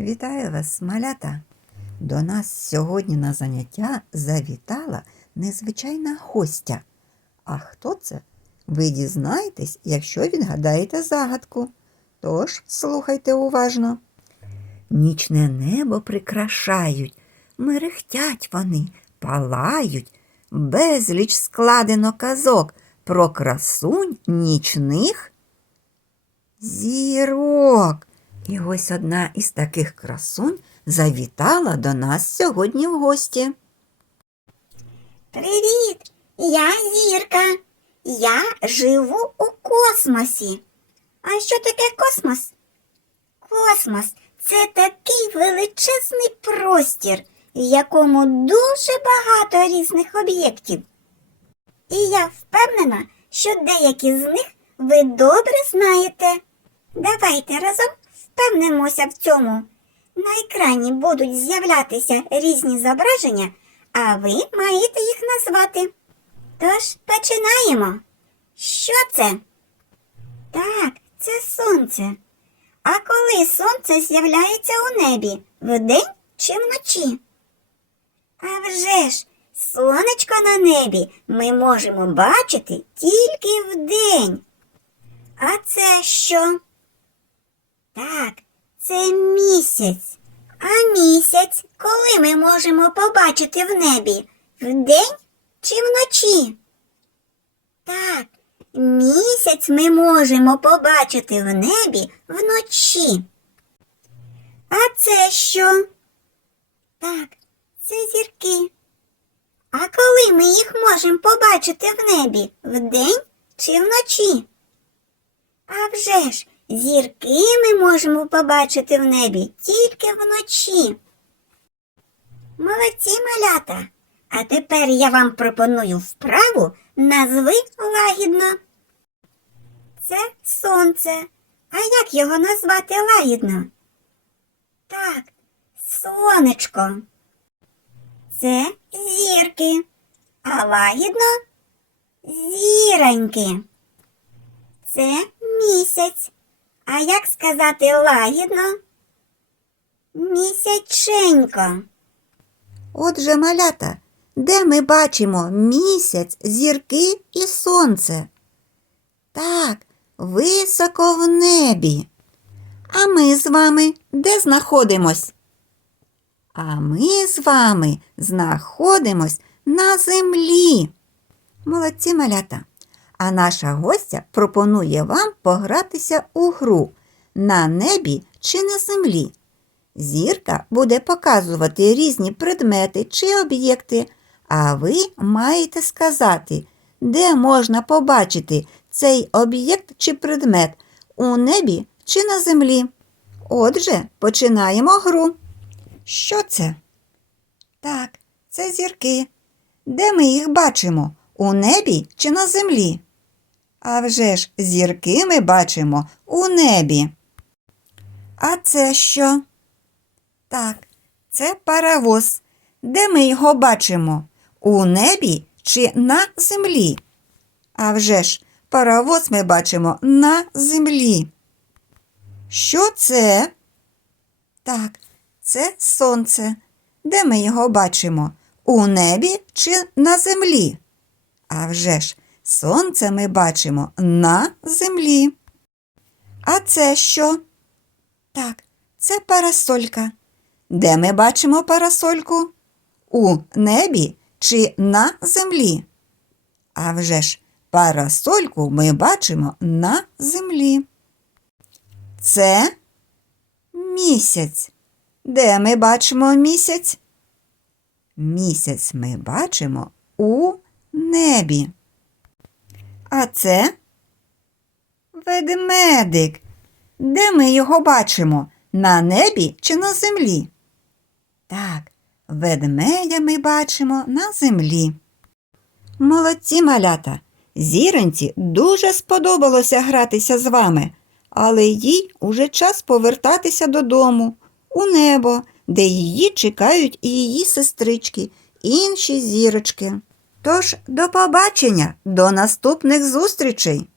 Вітаю вас, малята! До нас сьогодні на заняття завітала незвичайна гостя. А хто це? Ви дізнаєтесь, якщо відгадаєте загадку. Тож слухайте уважно. Нічне небо прикрашають, мерехтять вони, палають, безліч складено казок про красунь нічних зірок. І ось одна із таких красунь завітала до нас сьогодні в гості. Привіт! Я Зірка. Я живу у космосі. А що таке космос? Космос це такий величезний простір, в якому дуже багато різних об'єктів. І я впевнена, що деякі з них ви добре знаєте. Давайте разом впевнимося в цьому. На екрані будуть з'являтися різні зображення, а ви маєте їх назвати. Тож починаємо. Що це? Так, це сонце. А коли сонце з'являється у небі вдень чи вночі? А вже ж, сонечко на небі ми можемо бачити тільки вдень. А це що? Так, це місяць. А місяць, коли ми можемо побачити в небі? Вдень чи вночі? Так, місяць ми можемо побачити в небі вночі. А це що? Так, це зірки. А коли ми їх можемо побачити в небі? Вдень чи вночі? А вже ж, зірки ми можемо побачити в небі тільки вночі. Молодці малята. А тепер я вам пропоную вправу назви лагідно. Це сонце. А як його назвати лагідно? Так, сонечко. Це зірки. А лагідно зіроньки. Це місяць. А як сказати лагідно? Місяченько. Отже, малята, де ми бачимо місяць, зірки і сонце? Так, високо в небі. А ми з вами де знаходимось? А ми з вами знаходимось на землі. Молодці малята. А наша гостя пропонує вам погратися у гру на небі чи на землі. Зірка буде показувати різні предмети чи об'єкти, а ви маєте сказати, де можна побачити цей об'єкт чи предмет у небі чи на землі. Отже, починаємо гру. Що це? Так, це зірки. Де ми їх бачимо? У небі чи на землі? А вже ж зірки ми бачимо у небі. А це що? Так, це паровоз. Де ми його бачимо? У небі чи на землі? А вже ж, паровоз ми бачимо на землі. Що це? Так, це сонце. Де ми його бачимо? У небі чи на землі? А вже ж, сонце ми бачимо на землі. А це що? Так, це парасолька. Де ми бачимо парасольку? У небі чи на землі? А вже ж, парасольку ми бачимо на землі. Це місяць. Де ми бачимо місяць? Місяць ми бачимо у небі. А це ведмедик. Де ми його бачимо? На небі чи на землі? Так, ведмедя ми бачимо на землі. Молодці малята. Зіронці дуже сподобалося гратися з вами, але їй уже час повертатися додому, у небо, де її чекають і її сестрички, інші зірочки. Тож до побачення, до наступних зустрічей!